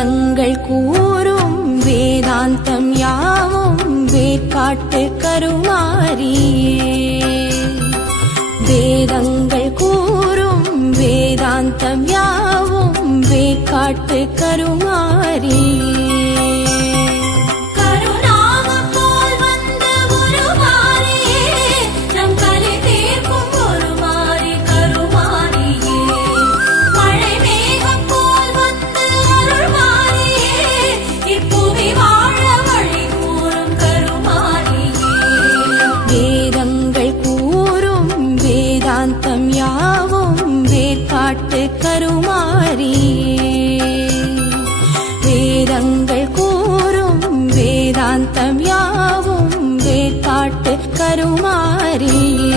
வேதங்கள் கூறும் வேதாந்தம் யாவும் வேட்காட்டு கருமாரியே. வேதங்கள் கூறும் வேதாந்தம் யாவும் வேட்காட்டு கருமாரியே. வேதாந்தம் யாவும் வேட்காட்டு கருமாரியே. வேதங்கள் கூறும் வேதாந்தம் யாவும் வேட்காட்டு கருமாரியே.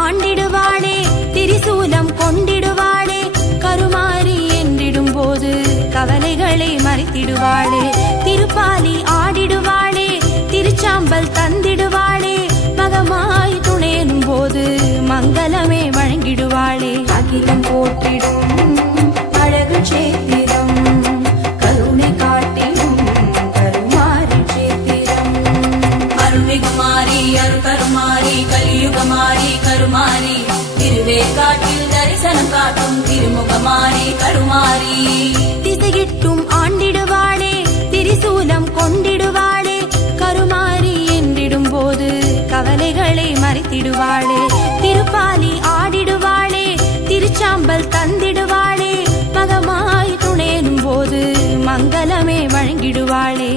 ஆண்டிடுவாளே திரிசூலம் கொண்டிடுவாளே கருமாரி என்றிடும் போது கவலைகளை மறைத்திடுவாளே. திருப்பாலி ஆடிடுவாளே திருச்சாம்பல் தந்திடுவாளே மகமாய் துணையனும் போது மங்களமே வழங்கிடுவாளே. அகிலம் போற்றிடும் அழகு சேத்திரம் கருணை காட்டிடும் கருமாரி சேத்திரம். அருள்மிகுமாரி அருகருமாரி கலியுகமாரி கருமாரி திருவேற்காட்டில் தரிசனம் காட்டும் திருமுகமாரி கருமாரி. திசையிட்டும் ஆண்டிடுவாளே திரிசூலம் கொண்டிடுவாளே கருமாரி என்றிடும் போது கவலைகளை மறைத்திடுவாளே. திருப்பாலி ஆடிடுவாளே திருச்சாம்பல் தந்திடுவாளே மகமாய் துணையனும் போது மங்களமே வழங்கிடுவாளே.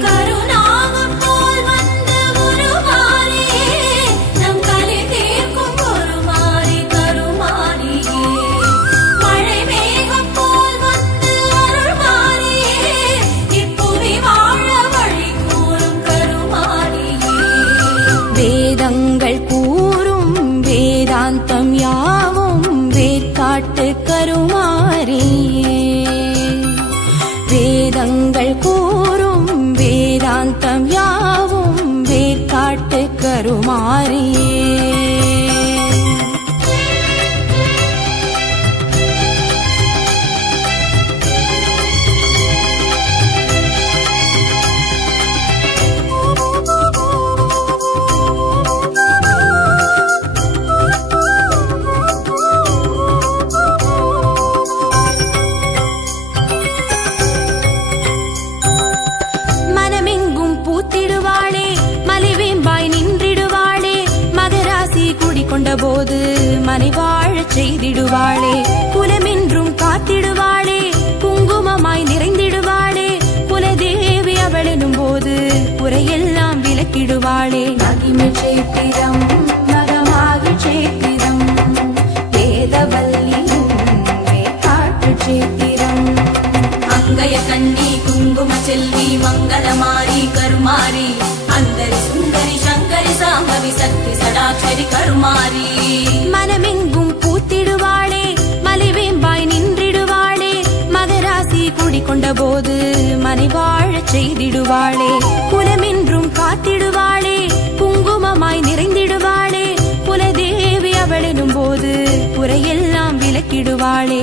வேதங்கள் கூறும் வேதாந்தம் யாவும் வேட்காட்டு கருமாரியே. வேதங்கள் கூறும் வேதாந்தம் யாவும் வேட்காட்டு கருமாரியே. கொண்டபோது மனை வாழச் செய்திடுவாளே. குலமென்றும் காத்திடுவாளே குங்குமமாய் நிறைந்திடுவாளே. குலதேவி அவளெனும் போது குறையெல்லாம் விலக்கிடுவாளே. மகிமை சேத்திரம் மகமாகி சேத்திரம் வேதவல்லியும் வேட்காட்டு சேத்திரம். அங்கய கண்ணி குங்கும செல்வி மங்களமாரி கருமாரி அந்தரி சுந்தரி சங்கரி சாம்பவி சக்தி சடாட்சரி கருமாரி. மனமெங்கும் பூத்திடுவாளே மலைவேம்பாய் நின்றிடுவாளே. மகராசி குடிக்கொண்ட போது மனை வாழச் செய்திடுவாளே. குலமென்றும் காத்திடுவாளே குங்குமமாய் நிறைந்திடுவாளே. குலதேவி அவளெனும் போது குறையெல்லாம் விலக்கிடுவாளே.